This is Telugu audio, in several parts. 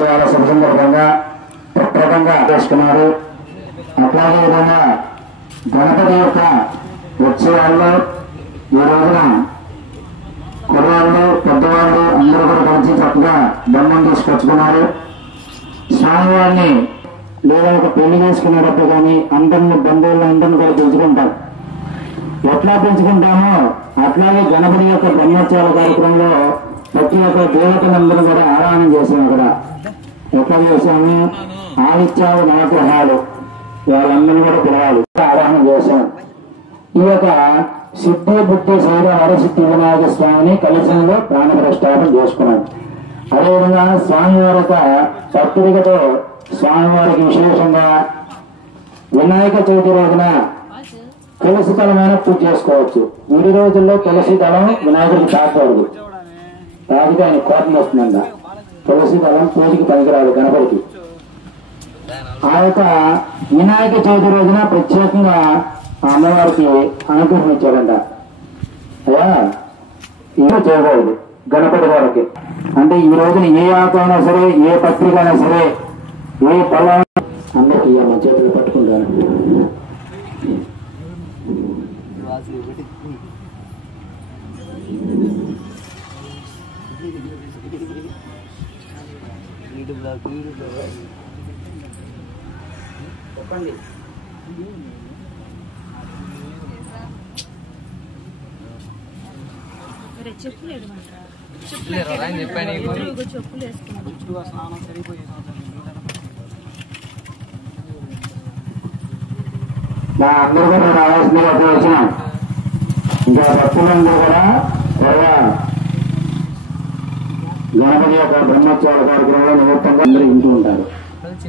చాలా సందర్భంగా ప్రప్రదంగా చేసుకున్నారు. అట్లాగే విధంగా గణపతి యొక్క ఉత్సవాల్లో ఈ రోజున కుర్రాళ్ళు పెద్దవాళ్ళు అందరూ కూడా కలిసి చక్కగా బొమ్మను తీసుకొచ్చుకున్నారు. స్వామివారిని లేదా ఒక పెళ్లి చేసుకునేటప్పుడు కానీ అందరిని బంధువులను అందరిని కూడా పెంచుకుంటాం. ఎట్లా పెంచుకుంటామో అట్లాగే గణపతి యొక్క బ్రహ్మోత్సవాల కార్యక్రమంలో ప్రతి ఒక్క దేవతలందరూ కూడా ఆరాధన చేశాము. అక్కడ ఎట్లా చేశాము? ఆదిత్యాలు నవగ్రహాలు వాళ్ళందరినీ కూడా పిలవాలి, ఆరాధన చేశాం. ఈ యొక్క సిద్ధి బుద్ధి శైవ హరసిద్ధి వినాయక స్వామిని కలశంలో ప్రాణ ప్రతిష్ఠాపన చేసుకున్నాం. అదేవిధంగా స్వామివారి యొక్క పత్రికతో స్వామివారికి విశేషంగా వినాయక చవితి రోజున తులసి దళమైన పూజ చేసుకోవచ్చు. ఈ రోజుల్లో తులసి దళం వినాయకుడికి తాకూడదు, తాగితే ఆయన కోపం వస్తుందంట. తులసి దళం పూజకి పనికిరాదు గణపతికి. ఆ యొక్క వినాయక చవితి రోజున ప్రత్యేకంగా అమ్మవారికి అనుగ్రహం ఇచ్చారంట. అయ్యా ఇలా చేయకూడదు గణపతి వారికి. అంటే ఈ రోజున ఏ ఆకు అయినా సరే, ఏ పత్రిక అయినా సరే, ఏ పొలం అందరికి మా చేతులు పట్టుకుంటాను. చెప్పులు మా అందరూ కూడా రావాల్సిందిగా వచ్చినాం. ఇంకా భక్తులందరూ కూడా త్వరగా గణపతి యొక్క బ్రహ్మోత్సవాల కార్యక్రమంలో నిమిత్తంగా అందరూ ఇంటూ ఉంటారు.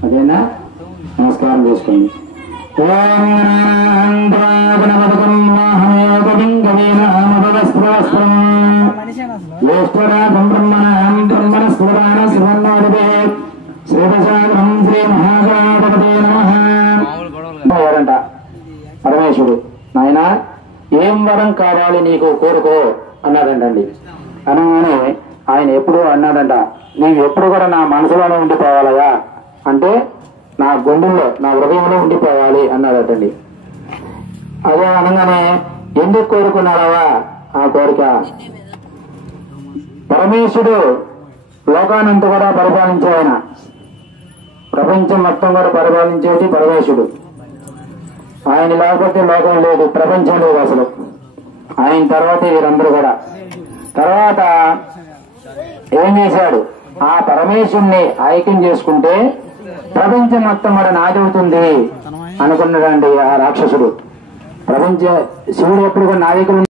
అదేనా? నమస్కారం చేసుకోండి. పరమేశ్వరుడు, నాయన ఏం వరం కావాలి నీకు కోరుకో అన్నాడంటండి. అనగానే ఆయన ఎప్పుడు అన్నాడంట, నీవు ఎప్పుడు కూడా నా మనసులోనే ఉండిపోవాలయా అంటే నా గుండెల్లో నా హృదయంలో ఉండిపోవాలి అన్నాడటండి. అదే అనగానే ఎందుకు కోరుకున్నావా ఆ కోరిక? పరమేశ్వరుడు లోకానంతా కూడా పరిపాలించే ఆయన, ప్రపంచం మొత్తం కూడా పరిపాలించేది పరమేశ్వరుడు. ఆయన లేకపోతే లోకం లేదు, ప్రపంచం లేదు అసలు. ఆయన తర్వాత వీరందరూ కూడా. తర్వాత ఏం చేశాడు? ఆ పరమేశ్వరుణ్ణి ఐక్యం చేసుకుంటే ప్రపంచం మొత్తం కూడా నాదవుతుంది అనుకున్నాడండి ఆ రాక్షసుడు. శివుడు ఎప్పుడు కూడా నా దగ్గర